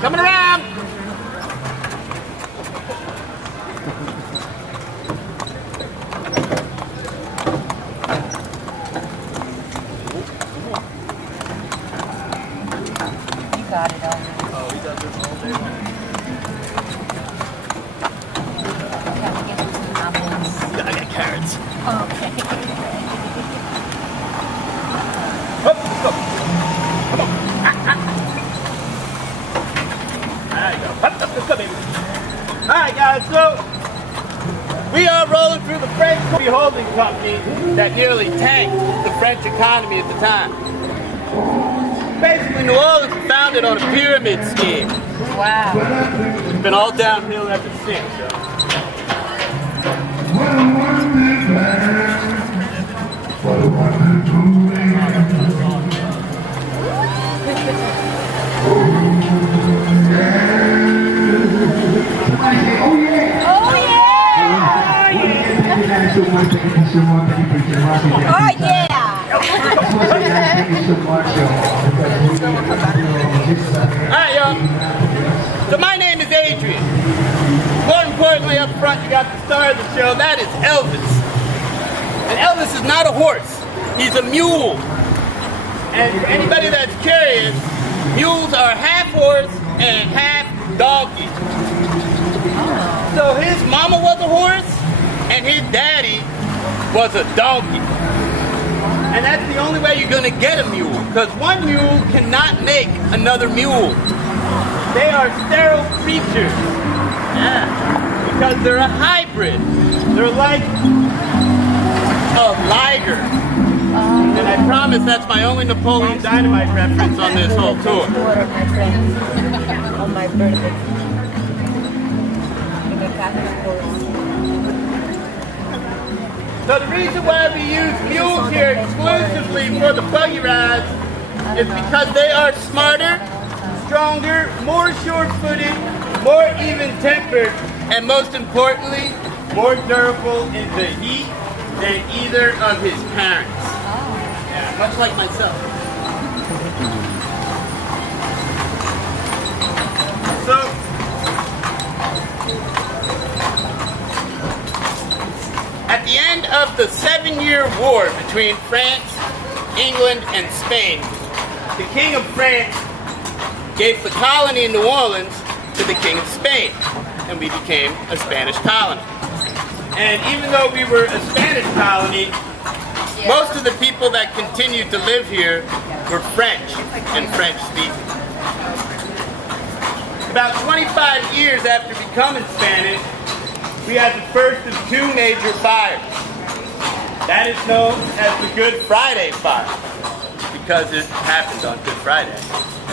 Coming around. You got it already. Oh, he does this all day long. Can we get some apples? I got carrots. Okay. Up, go. Come on. There you go. Up, let's go, baby. All right, guys, so we are rolling through the French holding company that nearly tanked the French economy at the time. Basically, New Orleans was founded on a pyramid scheme. Wow. It's been all downhill ever since. So. Oh yeah! Alright, y'all. So my name is Adrian. More importantly, up front, you got the star of the show. That is Elvis. And Elvis is not a horse. He's a mule. And for anybody that's curious, mules are half horse and half donkey. So his mama was a horse, and his daddy was a donkey. And that's the only way you're gonna get a mule, because one mule cannot make another mule. They are sterile creatures. Yeah. Because they're a hybrid. They're like a liger. And I promise that's my only Napoleon Dynamite reference on this whole tour. Order, my friends, on my birthday. In the Catholic course. So the reason why we use mules here exclusively for the buggy rides is because they are smarter, stronger, more sure-footed, more even-tempered, and most importantly, more durable in the heat than either of his parents. Yeah, much like myself. So, at the end of the 7-year war between France, England, and Spain, the King of France gave the colony in New Orleans to the King of Spain, and we became a Spanish colony. And even though we were a Spanish colony, most of the people that continued to live here were French and French speaking. About 25 years after becoming Spanish, we had the first of 2 major fires. That is known as the Good Friday fire, because it happened on Good Friday.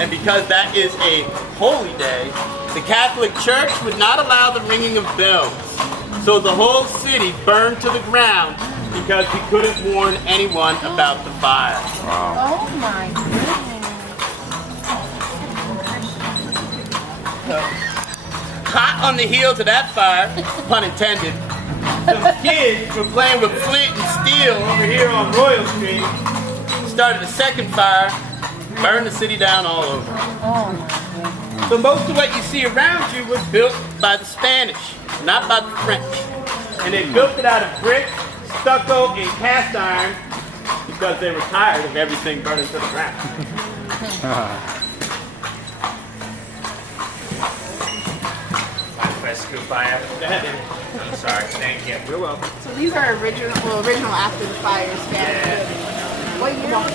And because that is a holy day, the Catholic Church would not allow the ringing of bells. So the whole city burned to the ground because we couldn't warn anyone about the fire. Wow. Oh my goodness. So, hot on the heels of that fire, pun intended, some kids were playing with flint and steel over here on Royal Street, started a second fire, burned the city down all over. Oh my goodness. So most of what you see around you was built by the Spanish, not by the French. And they built it out of brick, stucco, and cast iron because they were tired of everything burning to the ground. Scoop fire. Go ahead, baby. I'm sorry. Thank you. You're welcome. So these are original after the fire Spanish. What year were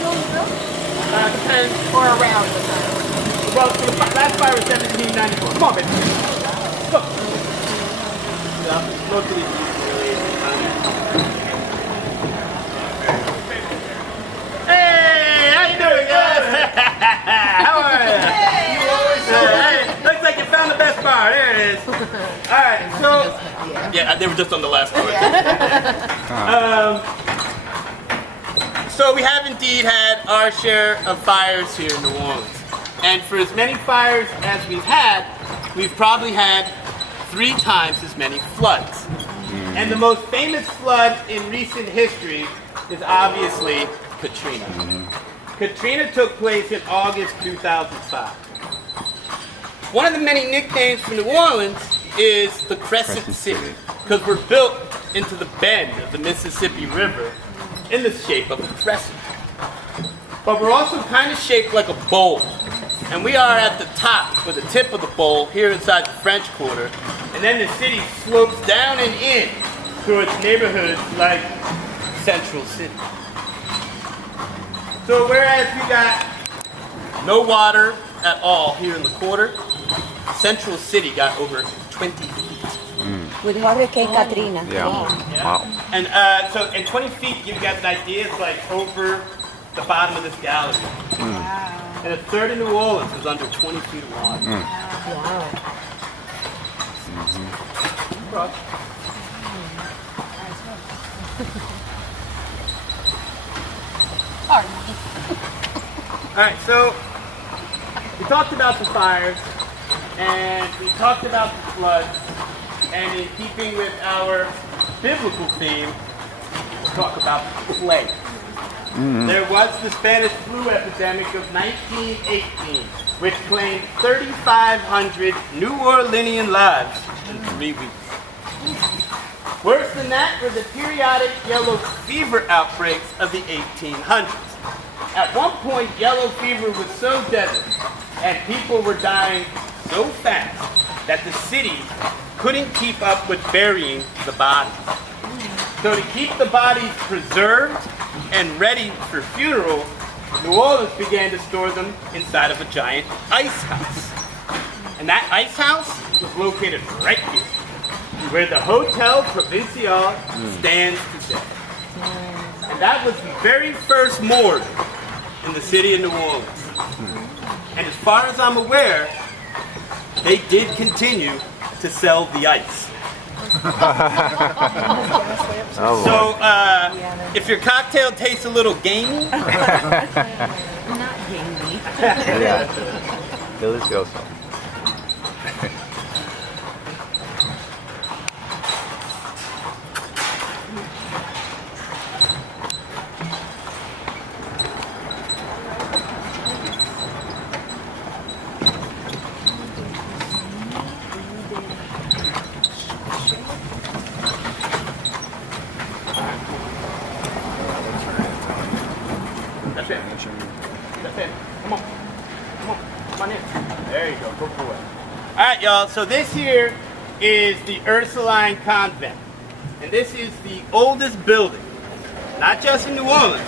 those built? Depends. Or around the time? Well, so the last fire was 1794. Come on, baby. Look. Yeah, most of these Hey, how you doing, guys? How are you? Hey, looks like you found the best bar. There it is. All right, so yeah, they were just on the last one. So we have indeed had our share of fires here in New Orleans. And for as many fires as we've had, we've probably had 3 times as many floods. And the most famous flood in recent history is obviously Katrina. Katrina took place in August 2005. One of the many nicknames for New Orleans is the Crescent City, because we're built into the bend of the Mississippi River in the shape of a crescent. But we're also kind of shaped like a bowl. And we are at the top, with the tip of the bowl, here inside the French Quarter. And then the city slopes down and in towards neighborhoods like Central City. So whereas we got no water at all here in the quarter, Central City got over 20 feet. With Hurricane Katrina. Yeah. Wow. And so, and 20 feet, give you guys an idea, it's like over the bottom of this gallery. And a third of New Orleans is under 20 feet of water. Wow. All right, so we talked about the fires, and we talked about the floods, and in keeping with our biblical theme, we'll talk about the plague. There was the Spanish flu epidemic of 1918, which claimed 3,500 New Orleanian lives in 3 weeks. Worse than that were the periodic yellow fever outbreaks of the 1800s. At one point, yellow fever was so deadly, and people were dying so fast that the city couldn't keep up with burying the bodies. So to keep the bodies preserved and ready for funeral, New Orleans began to store them inside of a giant ice house. And that ice house was located right here, where the Hotel Provincial stands today. And that was the very first morgue in the city of New Orleans. And as far as I'm aware, they did continue to sell the ice. So if your cocktail tastes a little gamey, Not gamey. Yeah. Delicioso. that's it. That's it. Come on. Come on. Come on in. There you go. Go for it. All right, y'all. So this here is the Ursuline Convent. And this is the oldest building, not just in New Orleans,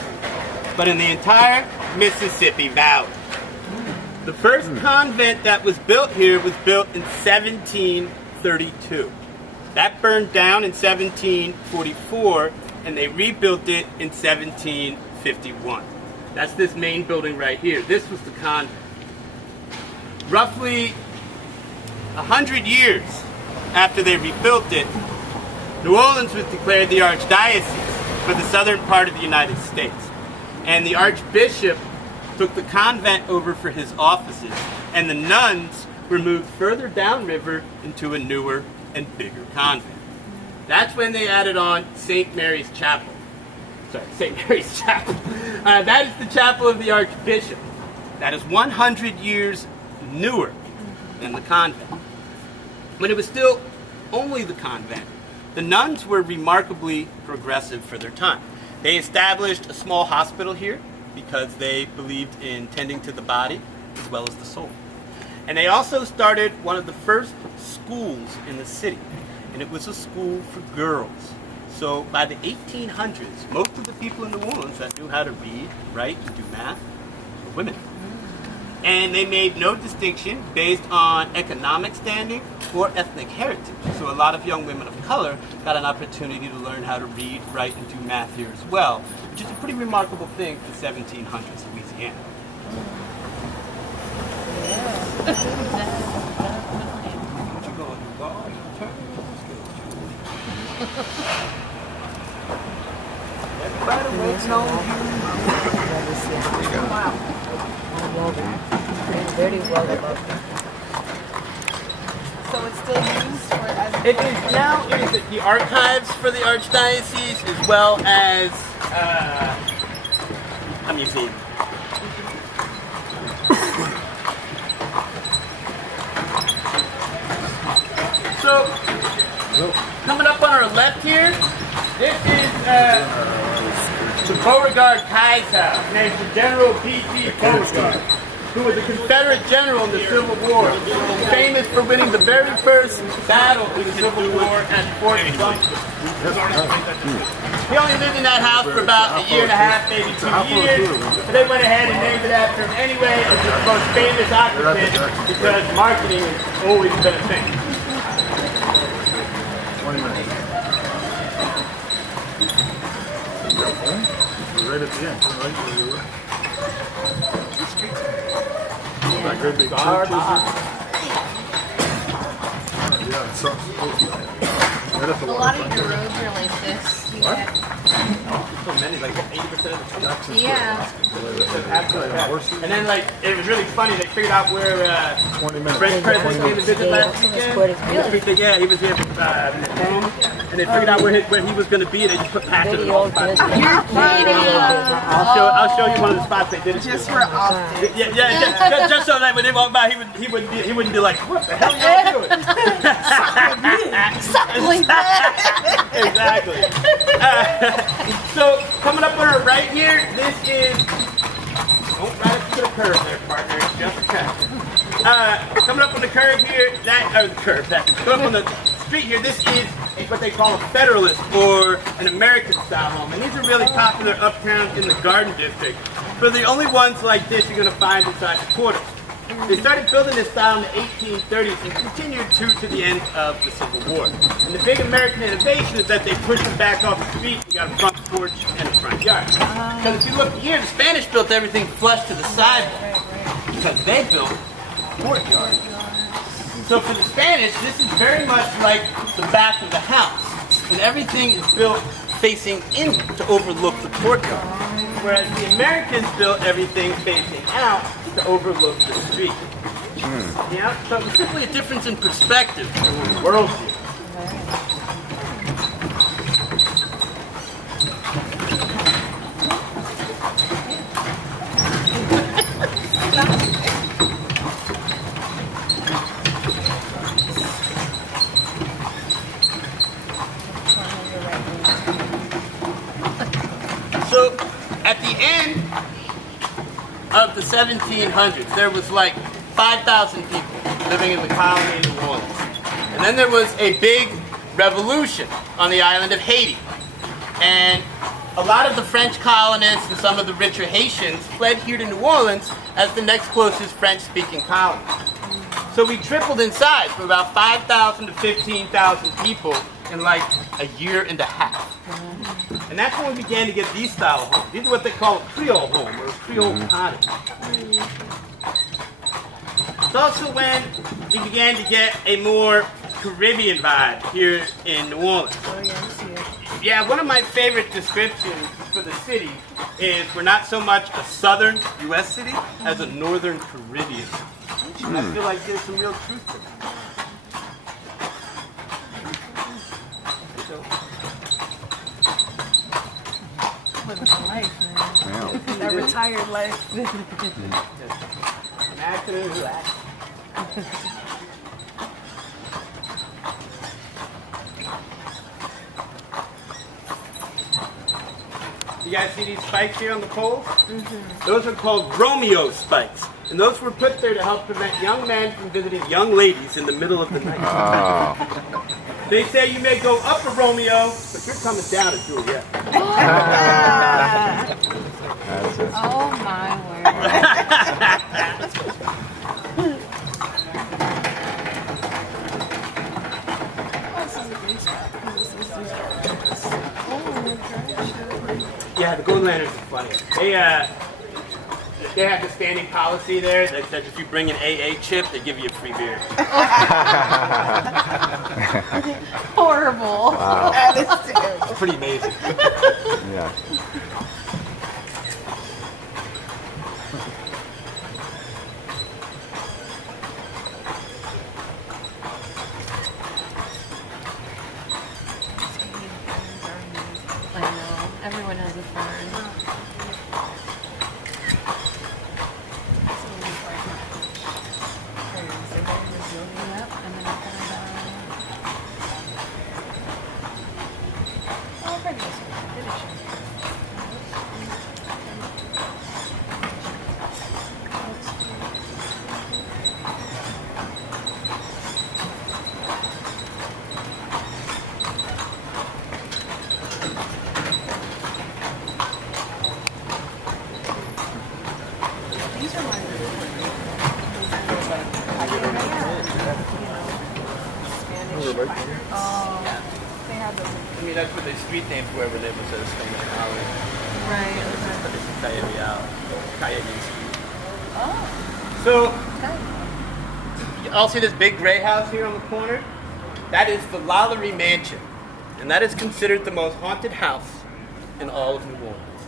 but in the entire Mississippi Valley. The first convent that was built here was built in 1732. That burned down in 1744, and they rebuilt it in 1751. That's this main building right here. This was the convent. Roughly 100 years after they rebuilt it, New Orleans was declared the archdiocese for the southern part of the United States. And the archbishop took the convent over for his offices, and the nuns were moved further downriver into a newer and bigger convent. That's when they added on St. Mary's Chapel. Sorry, St. Mary's Chapel. That is the chapel of the archbishop. That is 100 years newer than the convent. But it was still only the convent. The nuns were remarkably progressive for their time. They established a small hospital here because they believed in tending to the body as well as the soul. And they also started one of the first schools in the city, and it was a school for girls. So by the 1800s, most of the people in New Orleans that knew how to read, write, and do math were women. And they made no distinction based on economic standing or ethnic heritage. So a lot of young women of color got an opportunity to learn how to read, write, and do math here as well, which is a pretty remarkable thing for 1700s Louisiana. What you gonna do, boy? Everybody waiting on you. Wow. Very well about that. So it's still used for as It is now it is the archives for the archdiocese as well as a museum. So, coming up on our left here, this is Beauregard Kai's house, named for General P.T. Beauregard, who was a Confederate general in the Civil War, famous for winning the very first battle in the Civil War at Fort Sumter. He only lived in that house for about a year and a half, maybe 2 years, but they went ahead and named it after him anyway as the most famous occupant because marketing has always been a thing. 20 minutes. Right at the end, right where you were. That great big church, is it? Yeah, it's right at the A lot of your roads are like this. What? So many, like 80% of the Yeah. Absolutely. And then, like, it was really funny. They figured out where 20 minutes. French president came to visit last weekend. Yeah, he was here from home, and they figured out where he was going to be, and they just put patches in all the spots. I'll show you one of the spots they did it. Just for optics. Yeah, just so that when they walk by, he wouldn't be like, what the hell are y'all doing? Something like that. Exactly. So coming up on our right here, this is. Don't right up to the curve there, partner. Just a cut. Coming up on the curve here, coming up on the street here, this is what they call a Federalist or an American style home, and these are really popular uptown in the Garden District. But the only ones like this you're going to find inside the quarters. They started building this style in the 1830s and continued to the end of the Civil War. And the big American innovation is that they pushed them back off the street and got a front porch and a front yard. Because if you look here, the Spanish built everything flush to the sidewalk because they built courtyards. So for the Spanish, this is very much like the back of the house. And everything is built facing in to overlook the courtyard. Whereas the Americans built everything facing out to overlook the street. Yeah, so it's simply a difference in perspective and worldview. So, at the end of the 1700s, there was like 5,000 people living in the colony in New Orleans. And then there was a big revolution on the island of Haiti. And a lot of the French colonists and some of the richer Haitians fled here to New Orleans as the next closest French-speaking colony. So we tripled in size from about 5,000 to 15,000 people in like a year and a half. And that's when we began to get these style of homes. These are what they call a Creole home or a Creole cottage. It's also when we began to get a more Caribbean vibe here in New Orleans. Yeah, one of my favorite descriptions for the city is we're not so much a southern U.S. city as a northern Caribbean. And I feel like there's some real truth to that. Living a life, man. A retired life. An accident who acts. You guys see these spikes here on the poles? Those are called Romeo spikes. And those were put there to help prevent young men from visiting young ladies in the middle of the night. Oh. They say you may go up a Romeo, but you're coming down a Juliet. That's it. Oh my word. Yeah, the Golden Lanterns are funny. They have the standing policy there that says if you bring an AA chip, they give you a free beer. Horrible. Wow. That is terrible. It's pretty amazing. Yeah. I know. Everyone has a fern. They have the I mean, that's what the street name for wherever they was famous in Hollywood. right. But it's Calle Street. Oh, So, okay. you all see this big gray house here on the corner? That is the Lalaurie Mansion. And that is considered the most haunted house in all of New Orleans.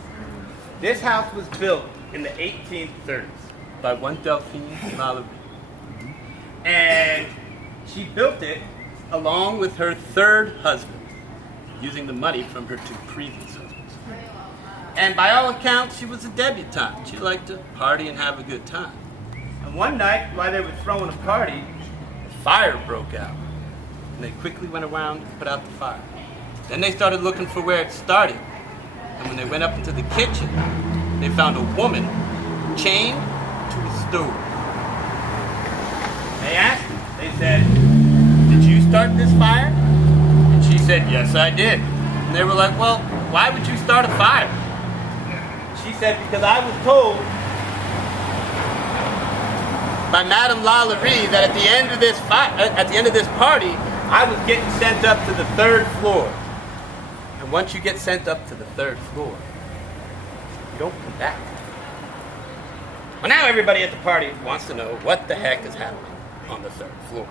This house was built in the 1830s by one Delphine Lalaurie. And she built it along with her third husband, using the money from her two previous husbands. And by all accounts, she was a debutante. She liked to party and have a good time. And one night, while they were throwing a party, a fire broke out. And they quickly went around and put out the fire. Then they started looking for where it started. And when they went up into the kitchen, they found a woman chained to a stove. They asked her, they said, "Did you start this fire?" And she said, "Yes, I did." And they were like, "Well, why would you start a fire?" She said, "Because I was told by Madame Lalaurie that at the end of this party, I was getting sent up to the third floor. And once you get sent up to the third floor, you don't come back. Well, now everybody at the party wants to know what the heck is happening on the third floor.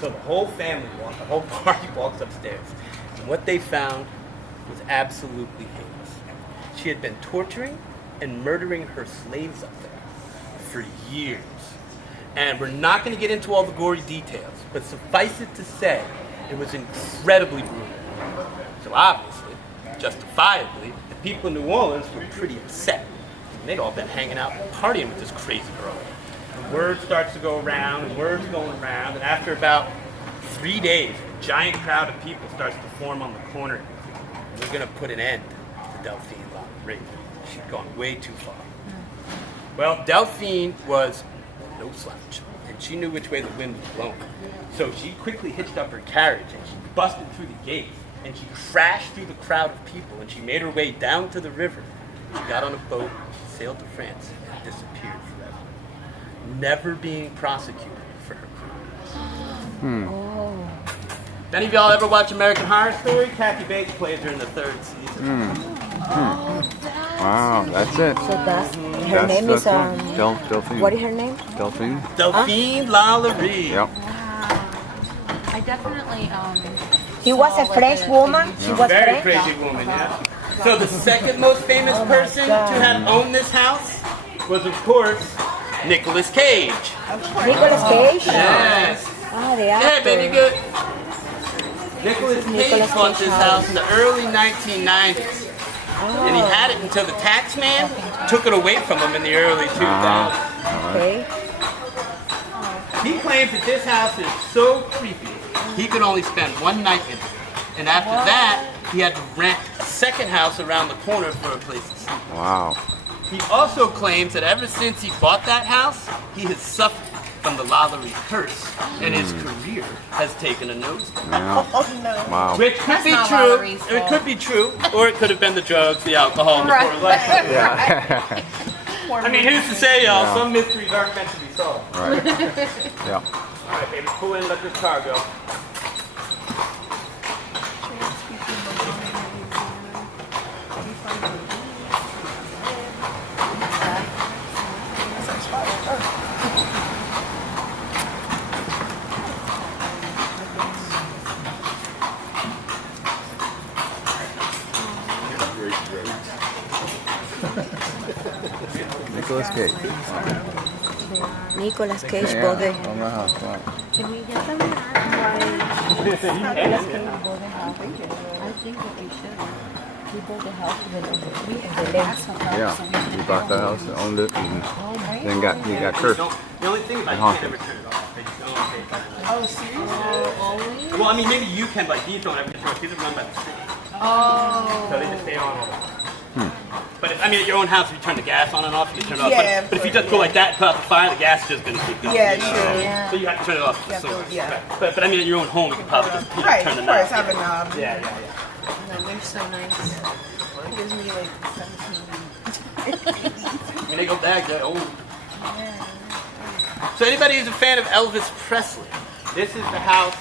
So the whole party walks upstairs. And what they found was absolutely heinous. She had been torturing and murdering her slaves up there for years. And we're not going to get into all the gory details, but suffice it to say, it was incredibly brutal. So obviously, justifiably, the people in New Orleans were pretty upset. They'd all been hanging out and partying with this crazy girl. And word starts to go around, and word's going around, and after about 3 days, a giant crowd of people starts to form on the corner. And they're going to put an end to Delphine Lalaurie. She'd gone way too far. Well, Delphine was no slouch, and she knew which way the wind was blowing. So she quickly hitched up her carriage, and she busted through the gate, and she crashed through the crowd of people, and she made her way down to the river. She got on a boat, sailed to France, and disappeared forever, never being prosecuted for her crime. If any of y'all ever watch American Horror Story, Kathy Bates plays her in the 3rd season. Wow, that's it. So that's her name is Delphine. what is her name? Delphine? Delphine Lalaurie. Yep. I definitely She was a French woman. She was Very French. crazy woman, yeah. So the second most famous person to have owned this house was, of course, Nicolas Cage. Nicolas Cage. Yes. Ah, the Yeah, actor. baby, good. Nicolas Cage Nicolas bought Cage this house in the early 1990s. And he had it until the tax man took it away from him in the early 2000s. Okay. He claims that this house is so creepy, he could only spend one night in it. And after that, he had to rent a second house around the corner for a place to sleep. Wow. He also claims that ever since he bought that house, he has suffered from the Lalaurie curse, and his career has taken a nosedive. Yeah. Wow. Which could That's be not true. Lalaury's It could be true, or it could have been the drugs, the alcohol, and the Right. poor life. Yeah. I mean, who's to say, y'all? Yeah. Some mysteries aren't meant to be solved. Right. Yeah. All right, baby, pull in, let this car go. Nicolas Cage. Nicolas Cage Yeah. bought the On the house. Wow. can we get them that? I think that we should. He bought the house with the Yeah. He bought the house and owned it, and then he got cursed. The only thing about it, you can't ever turn it off. They just don't pay attention. Oh, seriously? Well, I mean, maybe you can, but these don't ever turn off. These are run by the city. Oh. So they just stay on all the time. But if, I mean, at your own house, if you turn the gas on and off, you can turn it off. Yeah, But if you just go like that and put out the fire, the gas is just going to keep going. Yeah, you know? true. So you have to turn it off. You have to- So, yeah. But I mean, at your own home, you can probably just Right, turn the of knob. course, have a knob. Yeah. No, they're so nice. It gives me like 17. When they go back, they're old. So anybody who's a fan of Elvis Presley, this is the house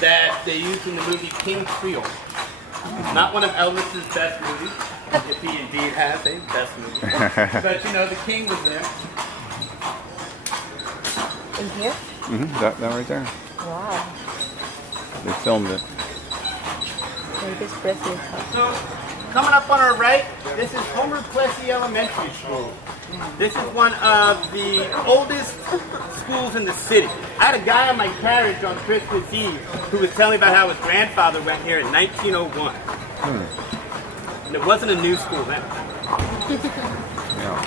that they used in the movie King Creole. Not one of Elvis's best movies, if he indeed has a best movie. But you know, the king was there. In here? That right there. Wow. They filmed it. Elvis Presley's house. So, coming up on our right, this is Homer Plessy Elementary School. This is one of the oldest schools in the city. I had a guy on my carriage on Christmas Eve who was telling me about how his grandfather went here in 1901. And it wasn't a new school then. No.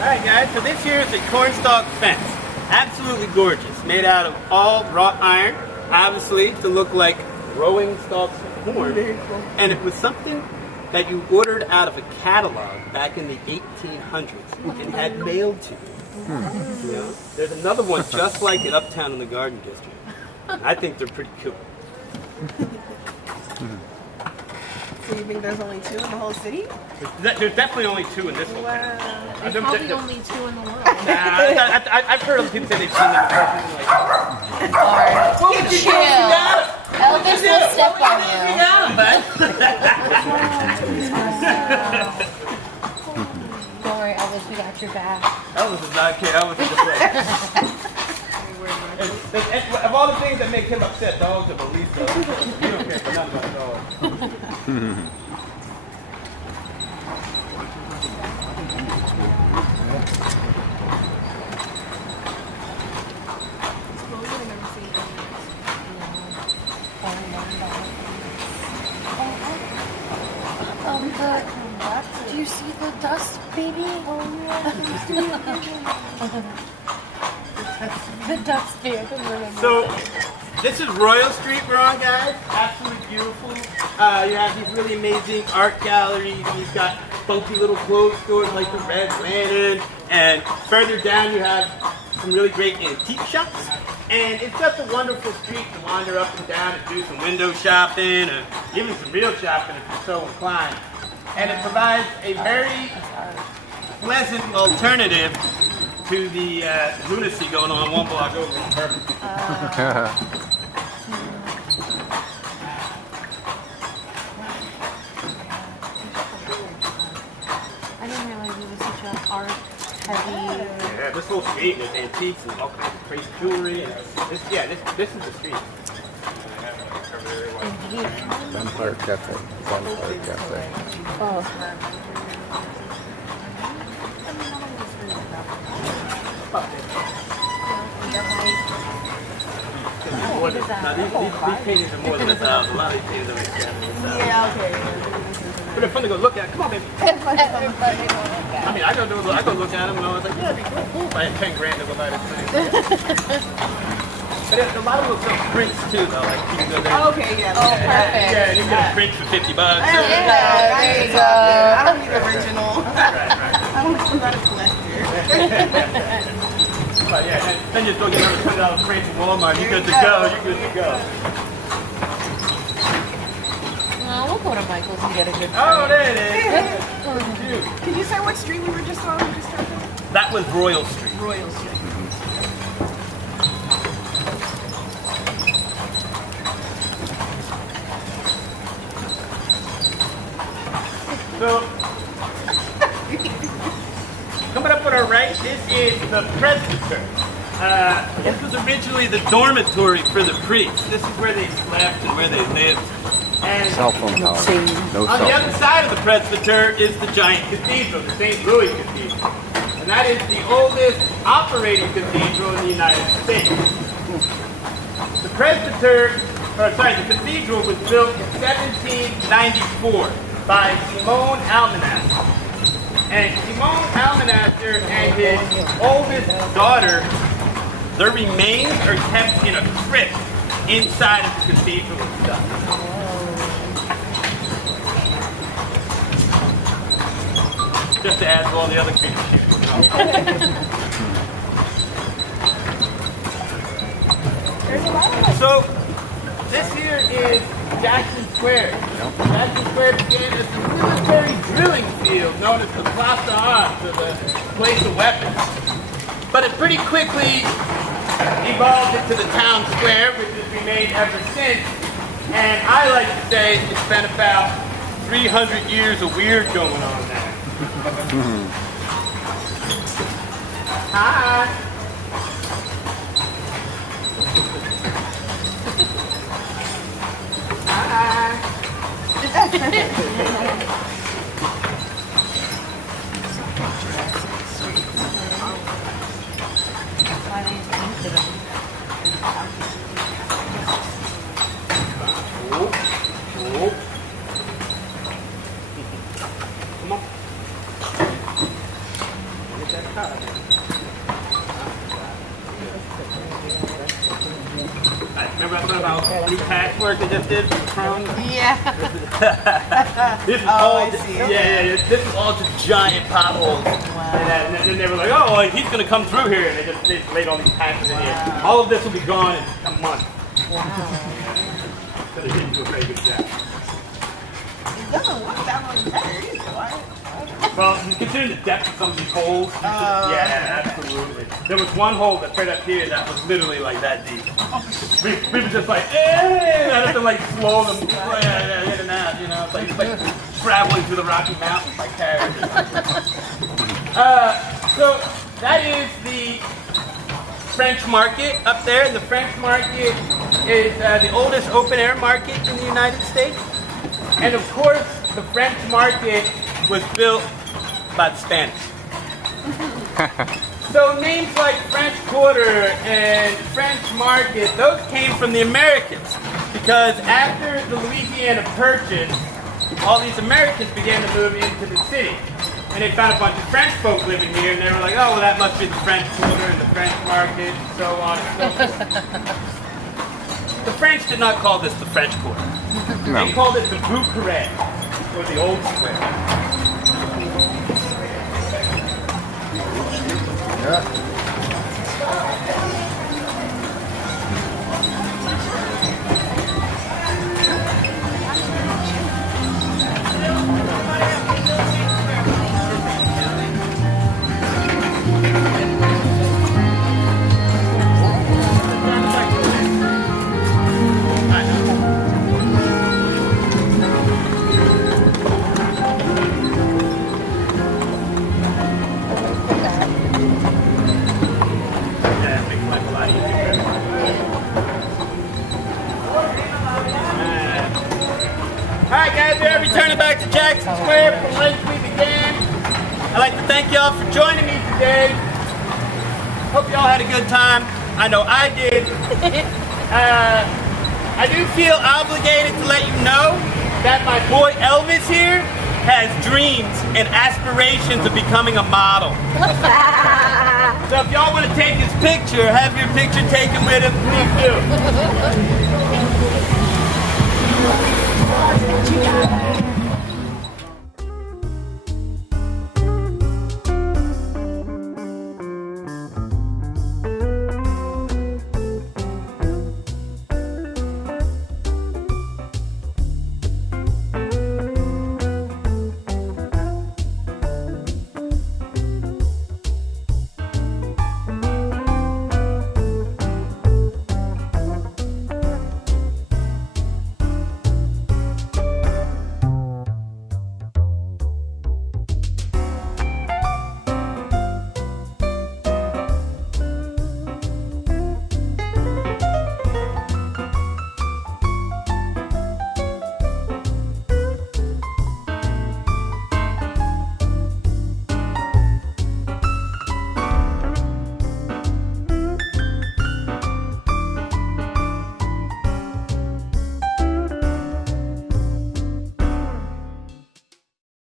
Alright guys, so this here is a cornstalk fence. Absolutely gorgeous. Made out of all wrought iron, obviously to look like growing stalks of corn. And it was something that you ordered out of a catalog back in the 1800s and had mailed to you. You know? There's another one just like it uptown in the Garden District. I think they're pretty cool. So you think there's only 2 in the whole city? There's definitely only 2 in this one. There's probably only 2 in the world. I've heard of people say they've seen them in person. Like, Alright, chill. Elvis will step on you. Don't worry, Elvis, we got your back. Elvis does not care. Elvis is afraid. Of all the things that make him upset, dogs are the least of them. You don't care for nothing about dogs. Do you see the dust, baby? The dust, baby. So, this is Royal Street we're on, guys. Absolutely beautiful. You have these really amazing art galleries. You've got funky little clothes stores like the Red Lantern. And further down, you have some really great antique shops. And it's just a wonderful street to wander up and down and do some window shopping or even some real shopping if you're so inclined. And it provides a very pleasant alternative to the lunacy going on one block over on Purpose. I didn't realize it was such an art-heavy. Yeah, this whole street with antiques and all kinds of crazy jewelry. And this is the street. Vampire Cafe. Vampire Cafe. Now these paintings are more than 1,000. A lot of these paintings are like 7,000. Yeah, okay. But they're fun to go look at. Come on, baby. I mean, I go look at them and I was like, yeah, it'd be cool if I had 10 grand to go buy this thing. But a lot of them sell prints too, though. Like you can go there. Okay, yeah. Oh, perfect. Yeah, you can get a print for $50. There you go. I don't need original. Right. I'm not a collector. But yeah, then just go get another $20 print from Walmart. You're good to go. You're good to go. Well, we'll go to Michael's and get a good Oh, print. there it is. Can you say what street we were just on? We just started? That was Royal Street. Royal Street. So, Coming up on our right, this is the presbytery. This was originally the dormitory for the priests. This is where they slept and where they lived. And Cell phone tower. No on cell the other phone. side of the presbytery is the giant cathedral, the St. Louis Cathedral. And that is the oldest operating cathedral in the United States. The cathedral was built in 1794 by Simon Almansor. And Simon Almansor and his oldest daughter, their remains are kept in a crypt inside of the cathedral itself. Just to add to all the other creatures here. So, this here is Jackson Square. Jackson Square began as a military drilling field known as the Place d'Armes, or the place of weapons. But it pretty quickly evolved into the town square, which has remained ever since. And I like to say it's been about 300 years of weird going on there. Hi. Why they painted them. Come on. Get that car. Remember I thought about new patchwork they just did from Crown? Yeah. This is Oh, all I see. yeah, this is all just giant potholes. And then they were like, oh, well, he's gonna come through here, and they just laid all these patches in here. All of this will be gone in a month. So they didn't do a very good job. It doesn't look that much better either. Why? Well, considering the depth of some of these holes, yeah, absolutely. There was one hole that's right up here that was literally like that deep. We were just like, I had to like slow them in and out, you know, it's like traveling through the Rocky Mountains like Carriage. So that is the French market up there. And the French market is the oldest open air market in the United States. And of course, the French market was built by the Spanish. So names like French Quarter and French Market, those came from the Americans. Because after the Louisiana Purchase, all these Americans began to move into the city. And they found a bunch of French folk living here, and they were like, oh, well, that must be the French Quarter and the French Market, and so on and so forth. The French did not call this the French Quarter. No. They called it the Rue Carriage, or the Old Square. Alright guys, we are returning back to Jackson Square from whence we began. I'd like to thank y'all for joining me today. Hope y'all had a good time. I know I did. I do feel obligated to let you know that my boy Elvis here has dreams and aspirations of becoming a model. So if y'all want to take his picture, have your picture taken with him, please do.